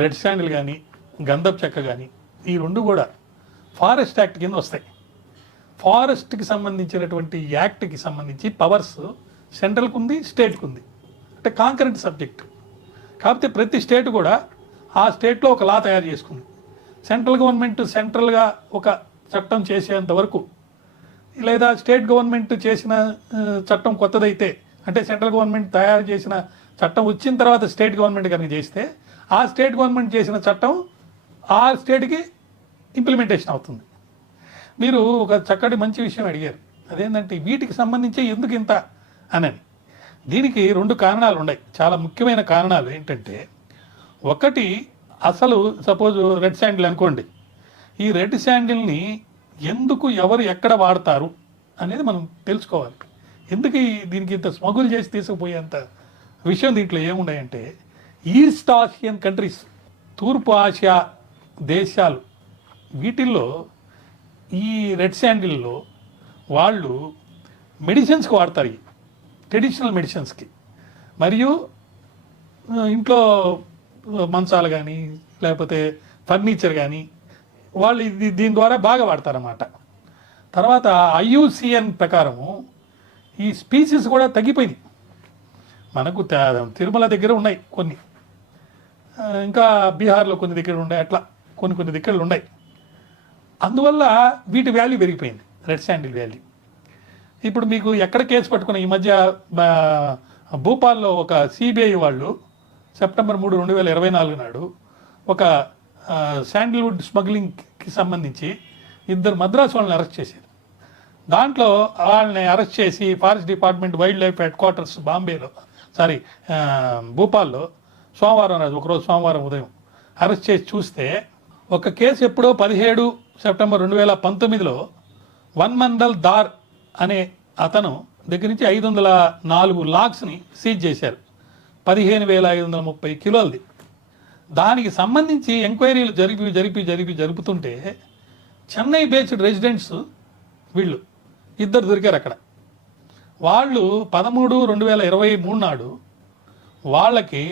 Red sandal కానీ గంధపు చెక్క కానీ ఈ రెండు కూడా ఫారెస్ట్ యాక్ట్ కింద వస్తాయి. ఫారెస్ట్కి సంబంధించినటువంటి యాక్ట్కి సంబంధించి పవర్స్ సెంట్రల్కి ఉంది, స్టేట్కి ఉంది. అంటే కాంకరెంట్ సబ్జెక్ట్. కాకపోతే ప్రతి స్టేట్ కూడా ఆ స్టేట్లో ఒక లా తయారు చేసుకుంది. సెంట్రల్ గవర్నమెంట్ సెంట్రల్గా ఒక చట్టం చేసేంత వరకు, లేదా స్టేట్ గవర్నమెంట్ చేసిన చట్టం కొత్తదైతే, అంటే సెంట్రల్ గవర్నమెంట్ తయారు చేసిన చట్టం వచ్చిన తర్వాత స్టేట్ గవర్నమెంట్ కనుక చేస్తే ఆ స్టేట్ గవర్నమెంట్ చేసిన చట్టం ఆ స్టేట్కి ఇంప్లిమెంటేషన్ అవుతుంది. మీరు ఒక చక్కటి మంచి విషయం అడిగారు. అదేంటంటే వీటికి సంబంధించి ఎందుకు ఇంత అని. దీనికి రెండు కారణాలు ఉన్నాయి. చాలా ముఖ్యమైన కారణాలు ఏంటంటే, ఒకటి అసలు సపోజ్ రెడ్ శాండిల్ అనుకోండి, ఈ రెడ్ శాండిల్ని ఎందుకు ఎవరు ఎక్కడ వాడతారు అనేది మనం తెలుసుకోవాలి. ఎందుకు దీనికి ఇంత స్మగుల్ చేసి తీసుకుపోయేంత విషయం దీంట్లో ఏమున్నాయంటే, ఈస్ట్ ఆసియన్ కంట్రీస్, తూర్పు ఆసియా దేశాలు, వీటిల్లో ఈ రెడ్ శాండిల్లో వాళ్ళు మెడిసిన్స్కి వాడతారు, ట్రెడిషనల్ మెడిసిన్స్కి. మరియు ఇంట్లో మంచాలు కానీ లేకపోతే ఫర్నిచర్ కానీ వాళ్ళు దీని ద్వారా బాగా వాడతారన్నమాట. తర్వాత IUCN ప్రకారము ఈ స్పీసీస్ కూడా తగ్గిపోయింది. మనకు తిరుమల దగ్గర ఉన్నాయి కొన్ని, ఇంకా బీహార్లో కొన్ని దగ్గర ఉన్నాయి, అట్లా కొన్ని దగ్గరలు ఉన్నాయి. అందువల్ల వీటి వాల్యూ పెరిగిపోయింది, రెడ్ శాండిల్ వాల్యూ. ఇప్పుడు మీకు ఎక్కడ కేసు పట్టుకున్న ఈ మధ్య భూపాల్లో ఒక CBI వాళ్ళు సెప్టెంబర్ 3, 2024 నాడు ఒక శాండిల్వుడ్ స్మగ్లింగ్కి సంబంధించి 2 మద్రాసు వాళ్ళని అరెస్ట్ చేశారు. దాంట్లో వాళ్ళని అరెస్ట్ చేసి forest department wildlife headquarters భూపాల్లో సోమవారం రోజు, ఒకరోజు సోమవారం ఉదయం అరెస్ట్ చేసి చూస్తే, ఒక కేసు ఎప్పుడో 17 సెప్టెంబర్ 2019లో వన్మండల్ దార్ అనే అతను దగ్గర నుంచి 504 లాగ్స్ని సీజ్ చేశారు, 15,530 కిలోలది. దానికి సంబంధించి ఎంక్వైరీలు జరుపుతుంటే చెన్నై బేస్డ్ రెసిడెంట్స్ వీళ్ళు 2 దొరికారు అక్కడ. వాళ్ళు 13/2023 నాడు వాళ్ళకి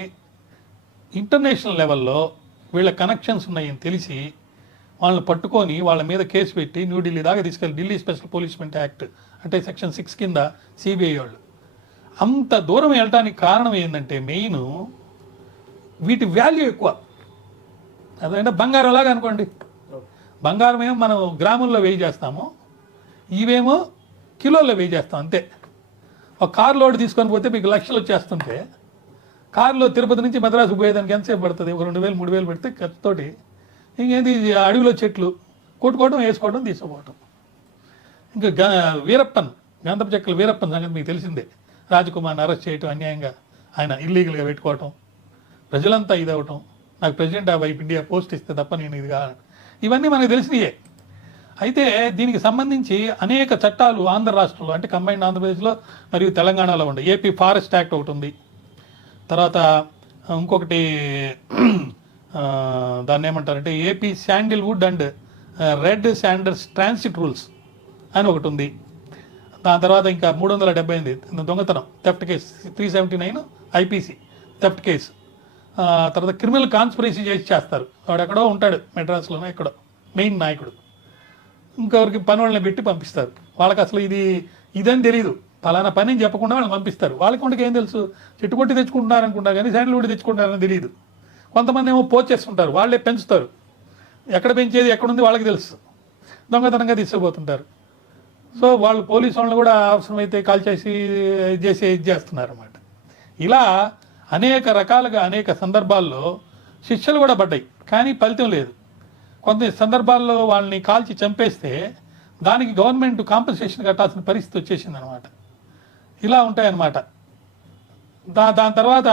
ఇంటర్నేషనల్ లెవెల్లో వీళ్ళ కనెక్షన్స్ ఉన్నాయని తెలిసి వాళ్ళని పట్టుకొని వాళ్ళ మీద కేసు పెట్టి న్యూఢిల్లీ దాకా తీసుకెళ్ళి, ఢిల్లీ స్పెషల్ పోలీస్మెంట్ యాక్ట్ అంటే సెక్షన్ 6 కింద CBI వాళ్ళు. అంత దూరం వెళ్ళటానికి కారణం ఏంటంటే, మెయిన్ వీటి వాల్యూ ఎక్కువ. అదంటే బంగారం లాగా అనుకోండి. బంగారం ఏమో మనం గ్రాముల్లో వెయ్యి చేస్తాము, ఇవేమో కిలోల్లో వెయ్యి చేస్తాం అంతే. ఒక కారు లోడ్ తీసుకొని పోతే మీకు లక్షలు వచ్చేస్తుంటే, కారులో తిరుపతి నుంచి మద్రాసు పోయేదానికి ఎంతసేపు పడుతుంది? ఒక 2,000, 3,000 పెడితే ఖర్చుతోటి ఇంకేంది అడవిలో చెట్లు కొట్టుకోవడం, వేసుకోవడం, తీసుకోవడం. ఇంకా వీరప్పన్, గంధపు చెక్కల వీరప్పన్ సంగతి మీకు తెలిసిందే. రాజకుమార్ని అరెస్ట్ చేయటం అన్యాయంగా, ఆయన ఇల్లీగల్గా పెట్టుకోవటం, ప్రజలంతా ఇదవటం, నాకు ప్రెసిడెంట్ ఆఫ్ ఇండియా పోస్ట్ ఇస్తే తప్ప నేను ఇది కాదు, ఇవన్నీ మనకు తెలిసినయే. అయితే దీనికి సంబంధించి అనేక చట్టాలు ఆంధ్ర రాష్ట్రంలో, అంటే కంబైన్డ్ ఆంధ్రప్రదేశ్లో మరియు తెలంగాణలో ఉన్నాయి. ఏపీ ఫారెస్ట్ యాక్ట్ ఒకటి ఉంది. తర్వాత ఇంకొకటి దాన్ని ఏమంటారంటే AP Sandalwood and red Sanders transit rules అని ఒకటి ఉంది. దాని తర్వాత ఇంకా 378 దొంగతనం theft case, 379 IPC theft case. తర్వాత క్రిమినల్ కాన్స్పిరసీ చేస్తారు. వాడెక్కడో ఉంటాడు, మెడ్రాస్లోనో ఎక్కడో మెయిన్ నాయకుడు. ఇంకొకరికి పని వాళ్ళని పెట్టి పంపిస్తారు. వాళ్ళకి అసలు ఇదని తెలియదు, పలానా పని చెప్పకుండా వాళ్ళని పంపిస్తారు. వాళ్ళకి వంటకి ఏం తెలుసు, చెట్టు కొట్టి తెచ్చుకుంటున్నారు అనుకుంటారు కానీ శాండిల్వుడ్ తెచ్చుకుంటారని తెలియదు. కొంతమంది ఏమో పోచేస్తుంటారు, వాళ్ళే పెంచుతారు. ఎక్కడ పెంచేది ఎక్కడుంది వాళ్ళకి తెలుసు, దొంగతనంగా తీసుకుపోతుంటారు. సో వాళ్ళు పోలీసు వాళ్ళని కూడా అవసరమైతే కాల్ చేసి ఇది చేస్తున్నారు అన్నమాట. ఇలా అనేక రకాలుగా అనేక సందర్భాల్లో శిక్షలు కూడా పడ్డాయి, కానీ ఫలితం లేదు. కొంత సందర్భాల్లో వాళ్ళని కాల్చి చంపేస్తే దానికి గవర్నమెంట్ కాంపెన్సేషన్ కట్టాల్సిన పరిస్థితి వచ్చేసింది అనమాట. ఇలా ఉంటాయన్నమాట. దాని తర్వాత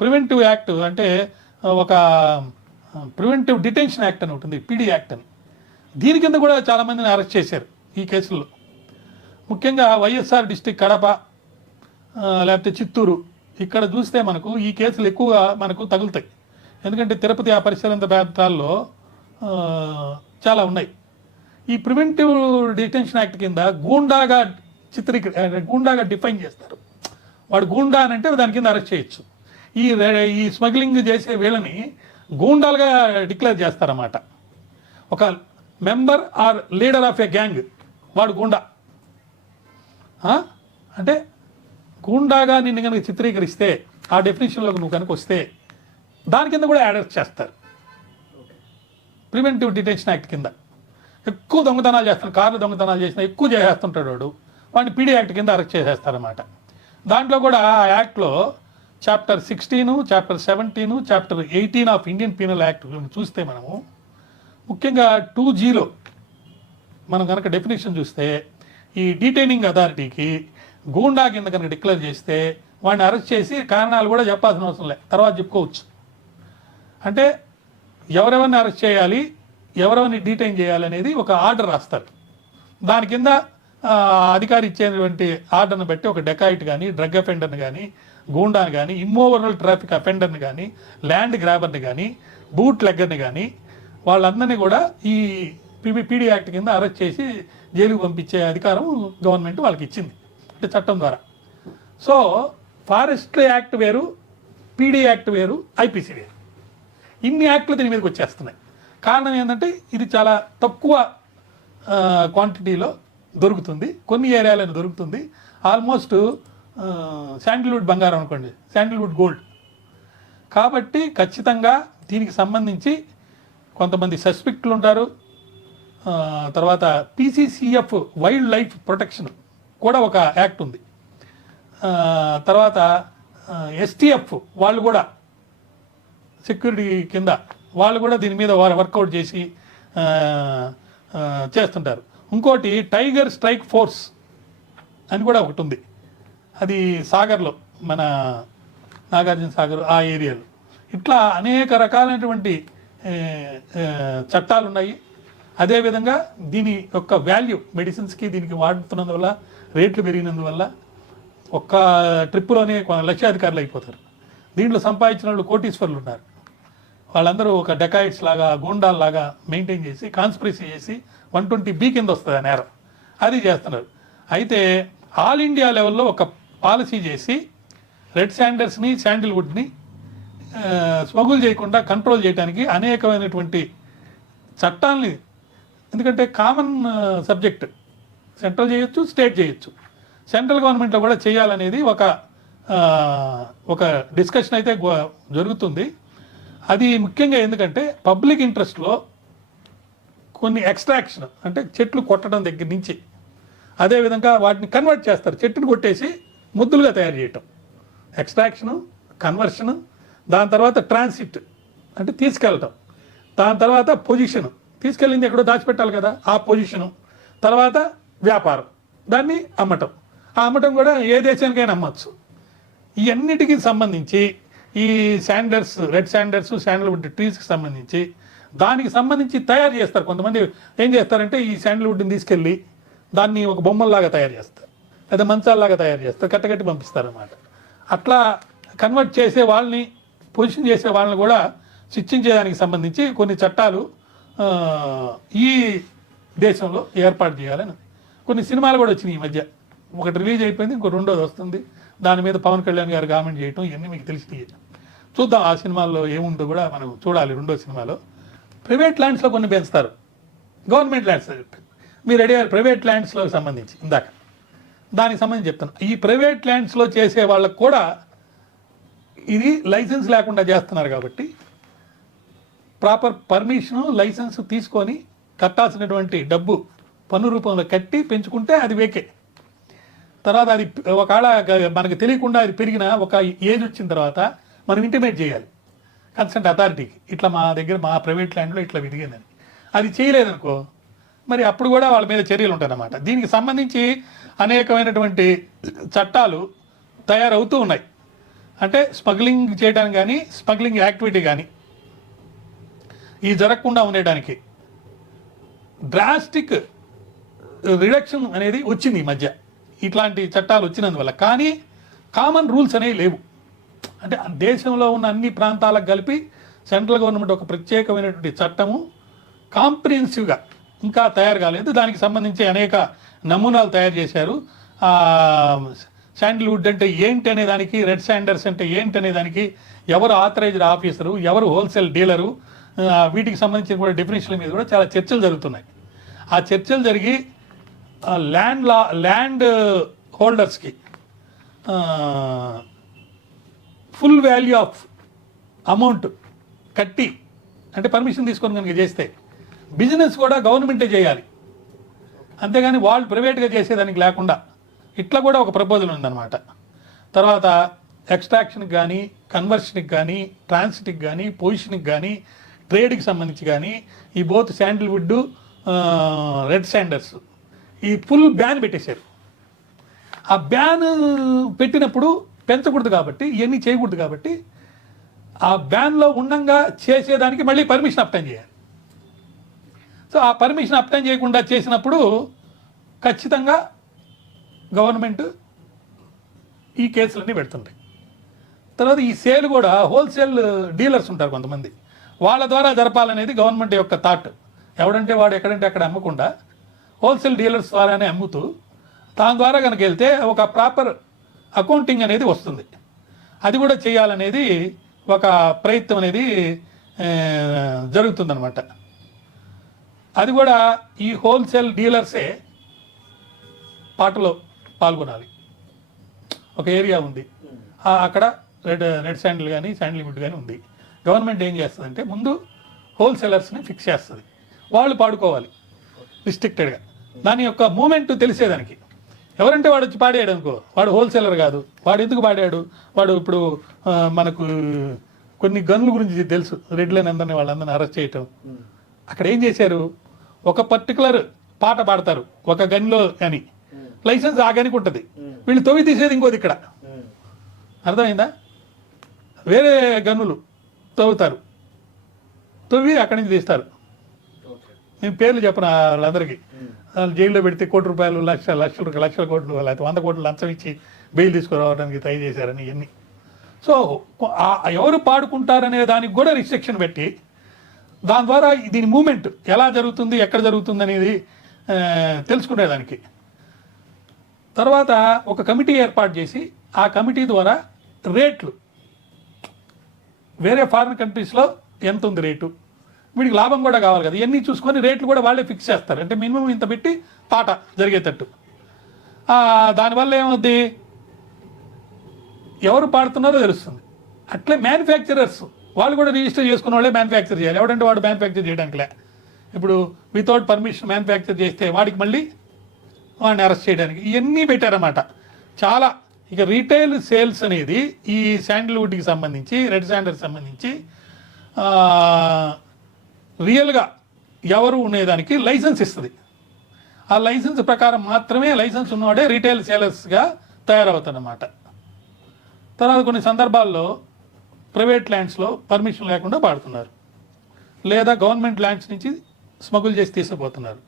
ప్రివెంటివ్ యాక్ట్, అంటే ఒక ప్రివెంటివ్ డిటెన్షన్ యాక్ట్ అని ఉంటుంది, PD యాక్ట్ అని. దీని కింద కూడా చాలామందిని అరెస్ట్ చేశారు ఈ కేసుల్లో. ముఖ్యంగా వైఎస్ఆర్ డిస్టిక్ కడప, లేకపోతే చిత్తూరు, ఇక్కడ చూస్తే మనకు ఈ కేసులు ఎక్కువగా మనకు తగులుతాయి. ఎందుకంటే తిరుపతి ఆ పరిసర ప్రాంతాల్లో చాలా ఉన్నాయి. ఈ ప్రివెంటివ్ డిటెన్షన్ యాక్ట్ కింద గూండాగా డిఫైన్ చేస్తారు. వాడు గూండా అని అంటే దాని కింద అరెస్ట్ చేయొచ్చు. ఈ స్మగ్లింగ్ చేసే వీళ్ళని గూండాలుగా డిక్లేర్ చేస్తారన్నమాట. ఒక member or leader of a gang వాడు గూండా. అంటే గూండాగా నిన్ను కనుక చిత్రీకరిస్తే ఆ డెఫినేషన్లోకి నువ్వు కనుక వస్తే దాని కింద కూడా అరెస్ట్ చేస్తారు. ప్రివెంటివ్ డిటెన్షన్ యాక్ట్ కింద ఎక్కువ దొంగతనాలు చేస్తాడు, కార్లు దొంగతనాలు చేసినా ఎక్కువ చేసేస్తుంటాడు వాడిని పీడీ యాక్ట్ కింద అరెస్ట్ చేసేస్తారన్నమాట. దాంట్లో కూడా ఆ యాక్ట్లో chapter 16, chapter 17, chapter 18 of Indian penal act చూస్తే మనము ముఖ్యంగా 2Gలో మనం కనుక డెఫినేషన్ చూస్తే ఈ డీటైనింగ్ అథారిటీకి గూండా కింద కనుక డిక్లేర్ చేస్తే వాడిని అరెస్ట్ చేసి కారణాలు కూడా చెప్పాల్సిన అవసరం లేదు, తర్వాత చెప్పుకోవచ్చు. అంటే ఎవరెవరిని అరెస్ట్ చేయాలి, ఎవరెవరిని డీటైన్ చేయాలి అనేది ఒక ఆర్డర్ రాస్తారు. దాని కింద అధికారి ఇచ్చేటువంటి ఆర్డర్ని బట్టి ఒక డెకాయిట్ కానీ, డ్రగ్ అఫెండర్ని కానీ, గూండాని కానీ, ఇమ్మోవరల్ ట్రాఫిక్ అఫెండర్ని కానీ, ల్యాండ్ గ్రాబర్ని కానీ, బూట్ లెగ్గర్ని కానీ వాళ్ళందరినీ కూడా ఈ పీడీ యాక్ట్ కింద అరెస్ట్ చేసి జైలుకు పంపించే అధికారం గవర్నమెంట్ వాళ్ళకి ఇచ్చింది, అంటే చట్టం ద్వారా. సో ఫారెస్ట్ యాక్ట్ వేరు, పీడీ యాక్ట్ వేరు, ఐపీసీ వేరు. ఇన్ని యాక్ట్లు దీని మీదకి వచ్చేస్తున్నాయి. కారణం ఏంటంటే ఇది చాలా తక్కువ క్వాంటిటీలో దొరుకుతుంది, కొన్ని ఏరియాలను దొరుకుతుంది. ఆల్మోస్ట్ శాండిల్వుడ్ బంగారం అనుకోండి, శాండిల్వుడ్ గోల్డ్. కాబట్టి ఖచ్చితంగా దీనికి సంబంధించి కొంతమంది సస్పెక్ట్లు ఉంటారు. తర్వాత పీసీసీఎఫ్ వైల్డ్ లైఫ్ ప్రొటెక్షన్ కూడా ఒక యాక్ట్ ఉంది. తర్వాత ఎస్టీఎఫ్ వాళ్ళు కూడా సెక్యూరిటీ కింద వాళ్ళు కూడా దీని మీద వర్కౌట్ చేసి చేస్తుంటారు. ఇంకోటి టైగర్ స్ట్రైక్ ఫోర్స్ అని కూడా ఒకటి ఉంది. అది సాగర్లో, మన నాగార్జున సాగర్ ఆ ఏరియాలో. ఇట్లా అనేక రకాలైనటువంటి చట్టాలు ఉన్నాయి. అదేవిధంగా దీని యొక్క వాల్యూ మెడిసిన్స్కి దీనికి వాడుతున్నందువల్ల, రేట్లు పెరిగినందువల్ల ఒక్క ట్రిప్పులోనే లక్షాధికారులు అయిపోతారు. దీంట్లో సంపాదించిన వాళ్ళు కోటీశ్వర్లు ఉన్నారు. వాళ్ళందరూ ఒక డెకాయిట్స్ లాగా, గూండాల్ లాగా మెయింటైన్ చేసి కాన్స్పిరసీ చేసి 120B కింద వస్తుంది ఆ నేరం, అది చేస్తున్నారు. అయితే ఆల్ ఇండియా లెవెల్లో ఒక పాలసీ చేసి రెడ్ శాండర్స్ని, శాండిల్వుడ్ని స్మగుల్ చేయకుండా కంట్రోల్ చేయడానికి అనేకమైనటువంటి చట్టాలని, ఎందుకంటే కామన్ సబ్జెక్ట్, సెంట్రల్ చేయొచ్చు, స్టేట్ చేయొచ్చు, సెంట్రల్ గవర్నమెంట్లో కూడా చేయాలనేది ఒక డిస్కషన్ అయితే జరుగుతుంది. అది ముఖ్యంగా ఎందుకంటే పబ్లిక్ ఇంట్రెస్ట్లో కొన్ని ఎక్స్ట్రాక్షన్, అంటే చెట్లు కొట్టడం దగ్గర నుంచి, అదేవిధంగా వాటిని కన్వర్ట్ చేస్తారు, చెట్టును కొట్టేసి ముద్దులుగా తయారు చేయటం, ఎక్స్ట్రాక్షను, కన్వర్షను, దాని తర్వాత ట్రాన్సిట్ అంటే తీసుకెళ్ళటం, దాని తర్వాత పొజిషను, తీసుకెళ్ళింది ఎక్కడో దాచిపెట్టాలి కదా ఆ పొజిషను, తర్వాత వ్యాపారం, దాన్ని అమ్మటం, ఆ అమ్మటం కూడా ఏ దేశానికైనా అమ్మచ్చు. ఈ అన్నిటికీ సంబంధించి ఈ శాండర్స్, రెడ్ శాండర్స్, శాండల్వుడ్ ట్రీస్కి సంబంధించి దానికి సంబంధించి తయారు చేస్తారు. కొంతమంది ఏం చేస్తారంటే ఈ శాండల్వుడ్ని తీసుకెళ్ళి దాన్ని ఒక బొమ్మల్లాగా తయారు చేస్తారు, లేదా మంచాల్లాగా తయారు చేస్తారు, కట్టకట్టి పంపిస్తారు అన్నమాట. అట్లా కన్వర్ట్ చేసే వాళ్ళని, పొజిషన్ చేసే వాళ్ళని కూడా శిక్షించేదానికి సంబంధించి కొన్ని చట్టాలు ఈ దేశంలో ఏర్పాటు చేయాలని. కొన్ని సినిమాలు కూడా వచ్చినాయి ఈ మధ్య. ఒకటి రిలీజ్ అయిపోయింది, ఇంకో రెండోది వస్తుంది. దాని మీద పవన్ కళ్యాణ్ గారు కామెంట్ చేయటం, ఇవన్నీ మీకు తెలిసినాయి. చూద్దాం ఆ సినిమాల్లో ఏముందో కూడా మనం చూడాలి. రెండో సినిమాలో ప్రైవేట్ ల్యాండ్స్లో కొన్ని పెంచుతారు, గవర్నమెంట్ ల్యాండ్స్ మీరు అడిగారు ప్రైవేట్ ల్యాండ్స్లో సంబంధించి. ఇందాక దానికి సంబంధించి చెప్తాను. ఈ ప్రైవేట్ ల్యాండ్స్లో చేసే వాళ్ళకు కూడా ఇది లైసెన్స్ లేకుండా చేస్తున్నారు కాబట్టి ప్రాపర్ పర్మిషను, లైసెన్స్ తీసుకొని కట్టాల్సినటువంటి డబ్బు పన్ను రూపంలో కట్టి పెంచుకుంటే అది వేకే. తర్వాత అది ఒకవేళ మనకు తెలియకుండా అది పెరిగిన ఒక ఏజ్ వచ్చిన తర్వాత మనం ఇంటిమేట్ చేయాలి కన్సర్న్ అథారిటీకి, ఇట్లా మా దగ్గర మా ప్రైవేట్ ల్యాండ్లో ఇట్లా విరిగిందని. అది చేయలేదనుకో మరి అప్పుడు కూడా వాళ్ళ మీద చర్యలు ఉంటాయన్నమాట. దీనికి సంబంధించి అనేకమైనటువంటి చట్టాలు తయారవుతూ ఉన్నాయి. అంటే స్మగ్లింగ్ చేయడానికి కానీ, స్మగ్లింగ్ యాక్టివిటీ కానీ ఈ జరగకుండా ఉండడానికి డ్రాస్టిక్ రిడక్షన్ అనేది వచ్చింది ఈ మధ్య, ఇట్లాంటి చట్టాలు వచ్చినందువల్ల. కానీ కామన్ రూల్స్ అనేవి లేవు. అంటే దేశంలో ఉన్న అన్ని ప్రాంతాలకు కలిపి సెంట్రల్ గవర్నమెంట్ ఒక ప్రత్యేకమైనటువంటి చట్టము కాంప్రిహెన్సివ్గా ఇంకా తయారు కాలేదు. దానికి సంబంధించి అనేక నమూనాలు తయారు చేశారు. శాండిల్వుడ్ అంటే ఏంటి అనే దానికి, రెడ్ శాండర్స్ అంటే ఏంటి అనే దానికి, ఎవరు ఆథరైజ్డ్ ఆఫీసరు, ఎవరు హోల్సేల్ డీలరు, వీటికి సంబంధించిన కూడా డెఫినేషన్ల మీద కూడా చాలా చర్చలు జరుగుతున్నాయి. ఆ చర్చలు జరిగి ల్యాండ్ హోల్డర్స్కి ఫుల్ వాల్యూ ఆఫ్ అమౌంట్ కట్టి, అంటే పర్మిషన్ తీసుకొని కనుక చేస్తే బిజినెస్ కూడా గవర్నమెంటే చేయాలి, అంతేగాని వాళ్ళు ప్రైవేట్గా చేసేదానికి లేకుండా, ఇట్లా కూడా ఒక ప్రపోజల్ ఉందన్నమాట. తర్వాత ఎక్స్ట్రాక్షన్కి కానీ, కన్వర్షన్కి కానీ, ట్రాన్సిట్కి కానీ, పొజిషన్కి కానీ, ట్రేడ్కి సంబంధించి కానీ, ఈ బోత్ శాండిల్వుడ్, రెడ్ శాండర్స్ ఈ ఫుల్ బ్యాన్ పెట్టేశారు. ఆ బ్యాన్ పెట్టినప్పుడు పెంచకూడదు కాబట్టి, ఇవన్నీ చేయకూడదు కాబట్టి, ఆ బ్యాన్లో ఉండంగా చేసేదానికి మళ్ళీ పర్మిషన్ అప్టైన్ చేయాలి. సో ఆ పర్మిషన్ అప్టైన్ చేయకుండా చేసినప్పుడు ఖచ్చితంగా గవర్నమెంట్ ఈ కేసులన్నీ పెడుతుంటాయి. తర్వాత ఈ సేల్ కూడా హోల్సేల్ డీలర్స్ ఉంటారు కొంతమంది, వాళ్ళ ద్వారా జరపాలనేది గవర్నమెంట్ యొక్క థాట్. ఎవడంటే వాడు ఎక్కడంటే అక్కడ అమ్మకుండా హోల్సేల్ డీలర్స్ ద్వారానే అమ్ముతూ దాని ద్వారా కనుక వెళ్తే ఒక ప్రాపర్ అకౌంటింగ్ అనేది వస్తుంది. అది కూడా చేయాలనేది ఒక ప్రయత్నం అనేది జరుగుతుందన్నమాట. అది కూడా ఈ హోల్సేల్ డీలర్సే పాటలో పాల్గొనాలి. ఒక ఏరియా ఉంది, అక్కడ రెడ్ శాండిల్ కానీ శాండిల్వుడ్ కానీ ఉంది. గవర్నమెంట్ ఏం చేస్తుందంటే ముందు హోల్సేలర్స్ని ఫిక్స్ చేస్తుంది, వాళ్ళు పాడుకోవాలి రిస్ట్రిక్టెడ్గా. దాని యొక్క మూమెంట్ తెలిసేదానికి. ఎవరంటే వాడు వచ్చి పాడాడు అనుకో, వాడు హోల్సేలర్ కాదు, వాడు ఎందుకు పాడాడు, వాడు ఇప్పుడు మనకు కొన్ని గన్ల గురించి తెలుసు, రెడ్ లైన్ అందరినీ వాళ్ళందరినీ అరెస్ట్ చేయటం. అక్కడ ఏం చేశారు, ఒక పర్టికులర్ పాట పాడతారు ఒక గన్లో కానీ, లైసెన్స్ ఆ గనికి ఉంటుంది, వీళ్ళు తొవ్వి తీసేది ఇంకోది ఇక్కడ. అర్థమైందా? వేరే గన్నులు తవ్వుతారు, తవ్వి అక్కడి నుంచి తీస్తారు. నేను పేర్లు చెప్పను వాళ్ళందరికీ. జైల్లో పెడితే కోటి రూపాయలు, లక్షల కోట్లు, లేకపోతే 100 కోట్లు లంచం ఇచ్చి బెయిల్ తీసుకురావడానికి ట్రై చేశారని ఇవన్నీ. సో ఎవరు పాడుకుంటారనే దానికి కూడా రిస్ట్రిక్షన్ పెట్టి, దాని ద్వారా దీని మూమెంట్ ఎలా జరుగుతుంది, ఎక్కడ జరుగుతుంది అనేది తెలుసుకునేదానికి. తర్వాత ఒక కమిటీ ఏర్పాటు చేసి, ఆ కమిటీ ద్వారా రేట్లు, వేరే ఫారిన్ కంట్రీస్లో ఎంత ఉంది రేటు, వీడికి లాభం కూడా కావాలి కదా, ఇవన్నీ చూసుకొని రేట్లు కూడా వాళ్ళే ఫిక్స్ చేస్తారు. అంటే మినిమం ఇంత పెట్టి పాట జరిగేటట్టు. దానివల్ల ఏమవుద్ది, ఎవరు పాడుతున్నారో తెలుస్తుంది. అట్లే మ్యానుఫ్యాక్చరర్స్ వాళ్ళు కూడా రిజిస్టర్ చేసుకున్న వాళ్ళే మ్యానుఫ్యాక్చర్ చేయాలి. ఎవడంటే వాడు మ్యానుఫ్యాక్చర్ చేయడానికిలే. ఇప్పుడు వితౌట్ పర్మిషన్ మ్యానుఫ్యాక్చర్ చేస్తే వాడికి మళ్ళీ వాడిని అరెస్ట్ చేయడానికి ఇవన్నీ పెట్టారన్నమాట. చాలా ఇక రీటైల్ సేల్స్ అనేది ఈ శాండిల్వుడ్కి సంబంధించి, రెడ్ శాండర్కి సంబంధించి రియల్గా ఎవరు ఉండేదానికి లైసెన్స్ ఇస్తుంది. ఆ లైసెన్స్ ప్రకారం మాత్రమే లైసెన్స్ ఉన్నవాడే రీటైల్ సేలర్స్గా తయారవుతారన్నమాట. తర్వాత కొన్ని సందర్భాల్లో ప్రైవేట్ ల్యాండ్స్లో పర్మిషన్ లేకుండా పాడుతున్నారు, లేదా గవర్నమెంట్ ల్యాండ్స్ నుంచి స్మగుల్ చేసి తీసుకుపోతున్నారు.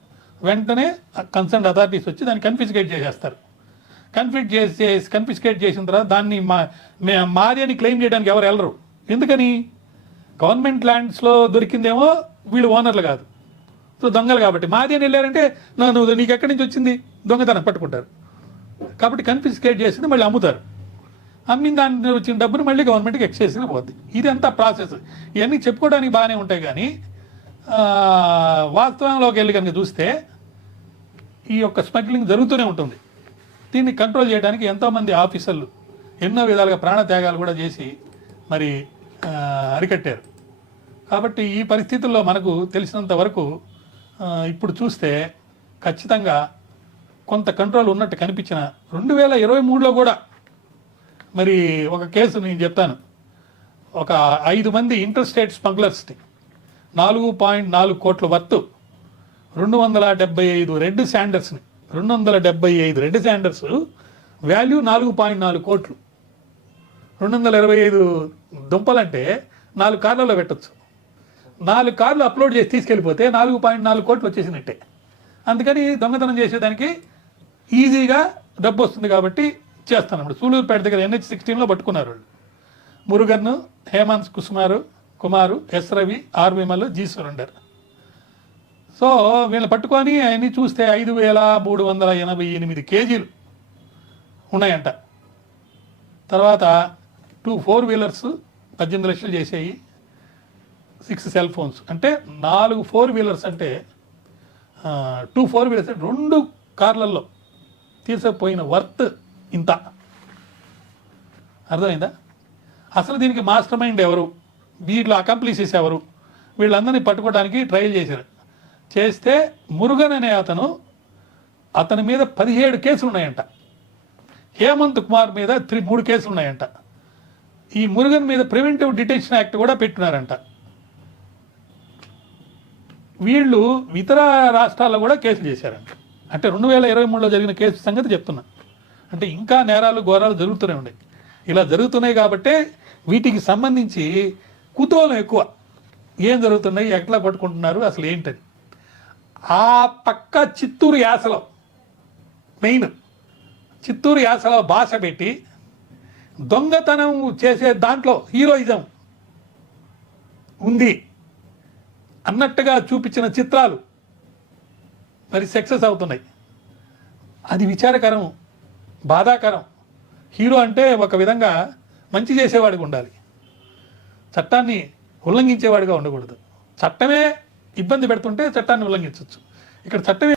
వెంటనే కన్సర్న్ అథారిటీస్ వచ్చి దాన్ని కన్ఫిస్కేట్ చేసేస్తారు. కన్ఫిస్కేట్ చేసిన తర్వాత దాన్ని మాది అని క్లెయిమ్ చేయడానికి ఎవరు వెళ్ళరు. ఎందుకని, గవర్నమెంట్ ల్యాండ్స్లో దొరికిందేమో వీళ్ళు ఓనర్లు కాదు, సో దొంగలు కాబట్టి. మాది అని వెళ్ళారంటే నీకు ఎక్కడి నుంచి వచ్చింది, దొంగతనం పట్టుకుంటారు. కాబట్టి కన్ఫిస్కేట్ చేసింది మళ్ళీ అమ్ముతారు. అమ్మిన దాని వచ్చిన డబ్బును మళ్ళీ గవర్నమెంట్కి ఎక్సైజ్గా పోద్ది. ఇదంతా ప్రాసెస్. ఇవన్నీ చెప్పుకోవడానికి బాగానే ఉంటాయి, కానీ వాస్తవంలోకి వెళ్ళి కనుక చూస్తే ఈ యొక్క స్మగ్లింగ్ జరుగుతూనే ఉంటుంది. దీన్ని కంట్రోల్ చేయడానికి ఎంతోమంది ఆఫీసర్లు ఎన్నో విధాలుగా ప్రాణత్యాగాలు కూడా చేసి మరి అరికట్టారు. కాబట్టి ఈ పరిస్థితుల్లో మనకు తెలిసినంత వరకు ఇప్పుడు చూస్తే ఖచ్చితంగా కొంత కంట్రోల్ ఉన్నట్టు కనిపించిన 2023లో కూడా మరి ఒక కేసు నేను చెప్తాను. ఒక 5 మంది ఇంటర్ స్టేట్ స్మగ్లర్స్ని 4.4 కోట్ల వర్త్ 275 రెడ్ శాండర్స్ని 275 రెడ్ శాండర్స్ వాల్యూ 4.4 కోట్లు. 225 దుంపలంటే 4 కార్లలో పెట్టచ్చు. 4 కార్లు అప్లోడ్ చేసి తీసుకెళ్ళిపోతే 4.4 కోట్లు వచ్చేసినట్టే. అందుకని దొంగతనం చేసేదానికి ఈజీగా డబ్బు వస్తుంది కాబట్టి చేస్తాను. ఇప్పుడు సూలూరుపేట దగ్గర NH-16లో పట్టుకున్నారు వాళ్ళు. Murugan, Hemant Kumar, S Ravi, R Vimal, G Surender. So వీళ్ళు పట్టుకొని అవన్నీ చూస్తే 5,388 కేజీలు ఉన్నాయంట తర్వాత 2 4-వీలర్స్ 18 లక్షలు చేసేయి, 6 సెల్ ఫోన్స్. అంటే 4 4-వీలర్స్ అంటే 2 4-వీలర్స్ అంటే 2 కార్లలో తీసుకుపోయిన వర్త్ ఇంత. అర్థమైందా? అసలు దీనికి మాస్టర్ మైండ్ ఎవరు, వీళ్ళు అకంప్లీసెస్ ఎవరు, వీళ్ళందరినీ పట్టుకోవడానికి ట్రయల్ చేశారు. చేస్తే మురుగన్ అనే అతని మీద 17 కేసులు ఉన్నాయంట. హేమంత్ కుమార్ మీద 3 కేసులు ఉన్నాయంట. ఈ మురుగన్ మీద ప్రివెంటివ్ డిటెన్షన్ యాక్ట్ కూడా పెట్టినారంట. వీళ్ళు ఇతర రాష్ట్రాల్లో కూడా కేసులు చేశారంట. అంటే 2023లో జరిగిన కేసు సంగతి చెప్తున్నా. అంటే ఇంకా నేరాలు ఘోరాలు జరుగుతూనే ఉన్నాయి. ఇలా జరుగుతున్నాయి కాబట్టే వీటికి సంబంధించి కుతూహలం ఎక్కువ. ఏం జరుగుతున్నాయి, ఎట్లా పట్టుకుంటున్నారు, అసలు ఏంటని. ఆ పక్క చిత్తూరు యాసలో మెయిన్ చిత్తూరు యాసలో భాష పెట్టి దొంగతనం చేసే దాంట్లో హీరోయిజం ఉంది అన్నట్టుగా చూపించిన చిత్రాలు మరి సక్సెస్ అవుతున్నాయి. అది విచారకరం, బాధాకరం. హీరో అంటే ఒక విధంగా మంచి చేసేవాడిగా ఉండాలి, చట్టాన్ని ఉల్లంఘించేవాడిగా ఉండకూడదు. చట్టమే ఇబ్బంది పెడుతుంటే చట్టాన్ని ఉల్లంఘించవచ్చు. ఇక్కడ చట్టమే